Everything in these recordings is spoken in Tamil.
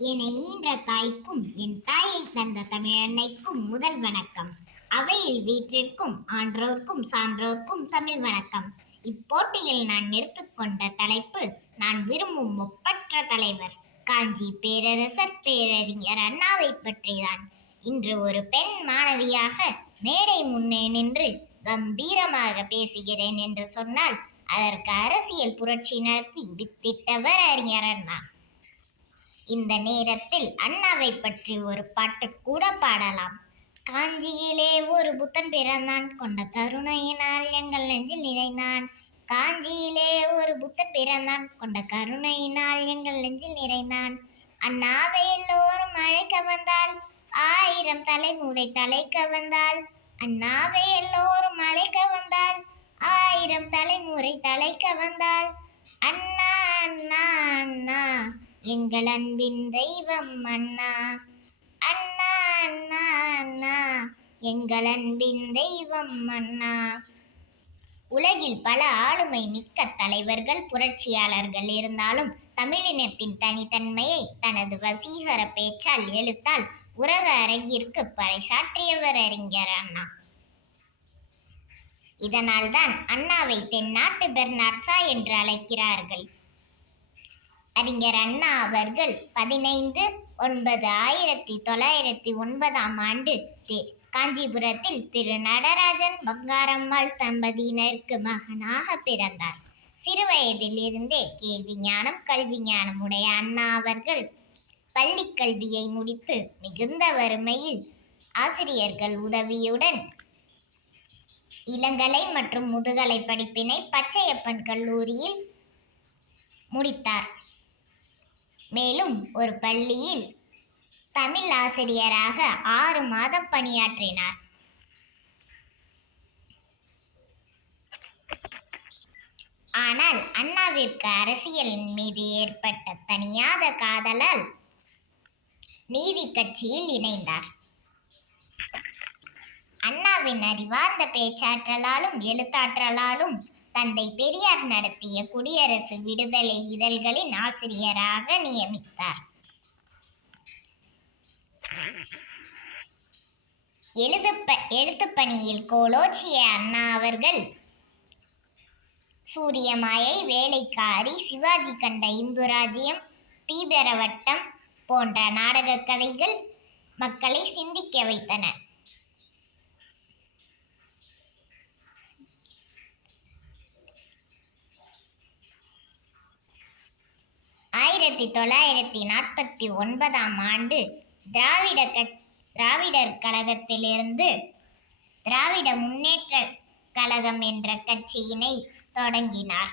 என்னை ஈன்ற தாய்க்கும் என் தாயை தந்த தமிழன்னைக்கும் முதல் வணக்கம். அவையில் வீற்றிற்கும் ஆன்றோர்க்கும் சான்றோர்க்கும் தமிழ் வணக்கம். இப்போட்டியில் நான் எடுத்துக்கொண்ட தலைப்பு நான் விரும்பும் ஒப்பற்ற தலைவர் காஞ்சி பேரரசர் பேரறிஞர் அண்ணாவை பற்றிதான். இன்று ஒரு பெண் மாணவியாக மேடை முன்னே நின்று கம்பீரமாக பேசுகிறேன் என்று சொன்னால் அதற்கு அரசியல் புரட்சி நடத்தி வித்திட்டவர் அறிஞர் அண்ணா. இந்த நேரத்தில் அண்ணாவை பற்றி ஒரு பாட்டு கூட பாடலாம். காஞ்சியிலே ஒரு புத்தன் பிறந்தான், கொண்ட கருணையினால் எங்கள் நெஞ்சில் நிறைந்தான். காஞ்சியிலே ஒரு புத்தன் பிறந்தான், கொண்ட கருணையினால் எங்கள் நெஞ்சில் நிறைந்தான். அண்ணாவை எல்லோரும் அழைக்க வந்தால், ஆயிரம் தலைமுறை தலைக்க வந்தால். அண்ணாவை எல்லோரும் அழைக்க வந்தால், ஆயிரம் தலைமுறை தலைக்க வந்தால். அண்ணா அண்ணா அண்ணா எங்கள் அன்பின் தெய்வம் அண்ணா. அண்ணா அண்ணா அண்ணா எங்கள் அன்பின் தெய்வம் அண்ணா. உலகில் பல ஆளுமை மிக்க தலைவர்கள் புரட்சியாளர்கள் இருந்தாலும் தமிழினத்தின் தனித்தன்மையை தனது வசீகர பேச்சால் எழுத்தால் உலக அரங்கிற்கு பறைசாற்றியவர் அறிஞர் அண்ணா. இதனால்தான் அண்ணாவை தென்னாட்டு பெர்னாட் ஷா என்று அழைக்கிறார்கள். அறிஞர் அண்ணா அவர்கள் 15/9/1909 காஞ்சிபுரத்தில் திரு நடராஜன் பங்காரம்மாள் தம்பதியினருக்கு மகனாக பிறந்தார். சிறுவயதில் இருந்தே கேள்வி ஞானம் கல்வி ஞானம் உடைய அண்ணா அவர்கள் பள்ளி கல்வியை முடித்து மிகுந்த வறுமையில் ஆசிரியர்கள் உதவியுடன் இளங்கலை மற்றும் முதுகலை படிப்பினை பச்சையப்பன் கல்லூரியில் முடித்தார். மேலும் ஒரு பள்ளியில் தமிழ் ஆசிரியராக 6 மாதம் பணியாற்றினார். ஆனால் அண்ணாவிற்கு அரசியலின் மீது ஏற்பட்ட தனியாத காதலால் நீதி கட்சியில் இணைந்தார். அண்ணாவின் அறிவார்ந்த பேச்சாற்றலாலும் எழுத்தாற்றலாலும் தந்தை பெரியார் நடத்திய குடியரசு விடுதலை இதழ்களின் ஆசிரியராக நியமித்தார். எழுத்துப் பணியில் கோலோச்சிய அண்ணா அவர்கள் சூரியமாயை, வேலைக்காரி, சிவாஜி கண்ட இந்து ராஜ்யம், தீபரவட்டம் போன்ற நாடக கதைகள் மக்களை சிந்திக்க வைத்தன. ஆயிரத்தி 1949 திராவிடர் கழகத்திலிருந்து திராவிட முன்னேற்ற கழகம் என்ற கட்சியினை தொடங்கினார்.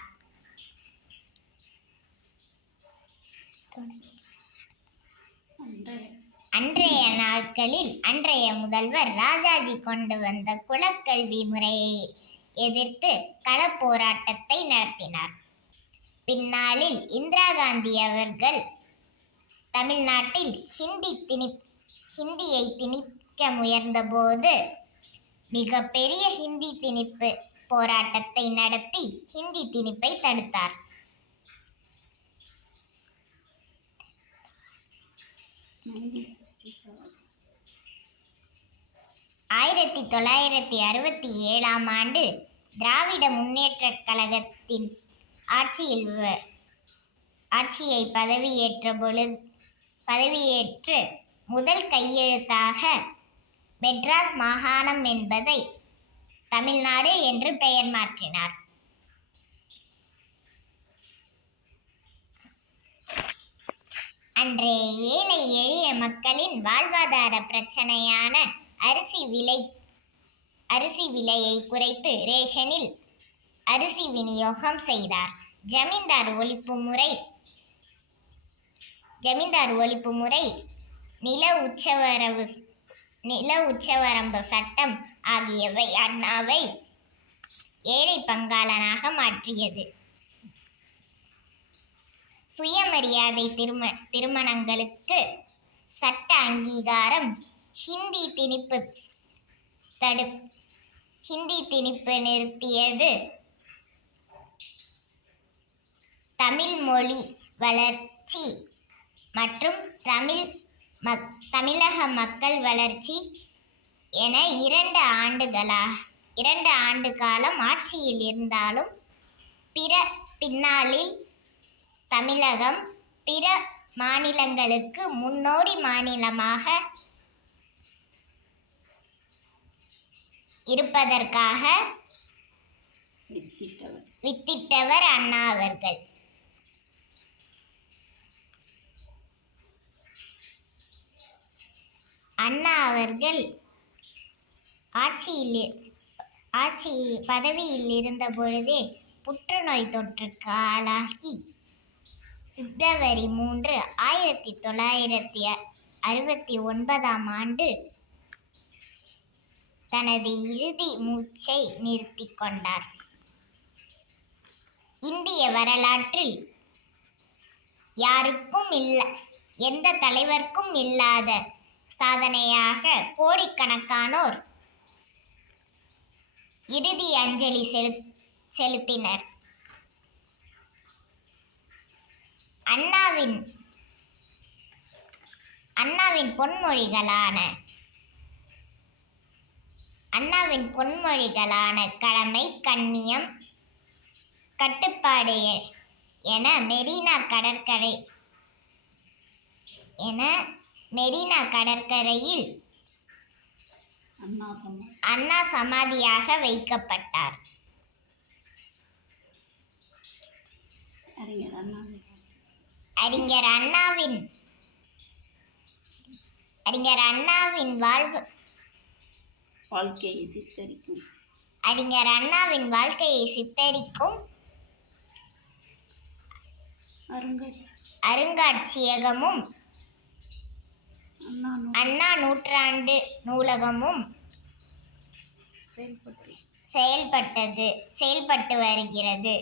அன்றைய நாட்களில் அன்றைய முதல்வர் ராஜாஜி கொண்டு வந்த குலக்கல்வி முறையை எதிர்த்து களப்போராட்டத்தை நடத்தினார். பின்னாளில் இந்திரா காந்தி அவர்கள் தமிழ்நாட்டில் ஹிந்தியை திணிக்க முயன்றபோது மிக பெரிய ஹிந்தி திணிப்பு போராட்டத்தை நடத்தி ஹிந்தி திணிப்பை தடுத்தார். ஆயிரத்தி 1967 திராவிட முன்னேற்ற கழகத்தின் ஆட்சியை பதவியேற்று முதல் கையெழுத்தாக மெட்ராஸ் மாகாணம் என்பதை தமிழ்நாடு என்று பெயர் மாற்றினார். அன்றைய ஏழை எளிய மக்களின் வாழ்வாதார பிரச்சனையான அரிசி விலையை குறைத்து ரேஷனில் அரிசி விநியோகம் செய்தார். ஜமீன்தார் ஒழிப்பு முறை, நில உச்சவரம்பு சட்டம் ஆகியவை அண்ணாவை ஏழை பங்காளனாக மாற்றியது. சுயமரியாதை திருமணங்களுக்கு சட்ட அங்கீகாரம், ஹிந்தி திணிப்பு நிறுத்தியது, தமிழ் மொழி வளர்ச்சி மற்றும் தமிழக மக்கள் வளர்ச்சி என 2 ஆண்டு காலம் ஆட்சியில் இருந்தாலும் பின்னாளில் தமிழகம் பிற மாநிலங்களுக்கு முன்னோடி மாநிலமாக இருப்பதற்காக வித்திட்டவர் அண்ணா அவர்கள். அண்ணா அவர்கள் ஆட்சி பதவியில் இருந்த பொழுதே புற்றுநோய் தொற்றுக்கு ஆளாகி பிப்ரவரி 3, 1969 தனது இறுதி மூச்சை நிறுத்திக் கொண்டார். இந்திய வரலாற்றில் எந்த தலைவருக்கும் இல்லாத சாதனையாக கோடிக்கணக்கானோர் இறுதி அஞ்சலி செலுத்தினர். அண்ணாவின் பொன்மொழிகளான கடமை, கண்ணியம், கட்டுப்பாடு என மெரினா கடற்கரையில் அண்ணா சமாதியாக வைக்கப்பட்டார். அறிஞர் அண்ணாவின் வாழ்க்கையை சித்தரிக்கும் அருங்காட்சியகமும் அண்ணா நூற்றாண்டு நூலகமும் செயல்பட்டு வருகிறது.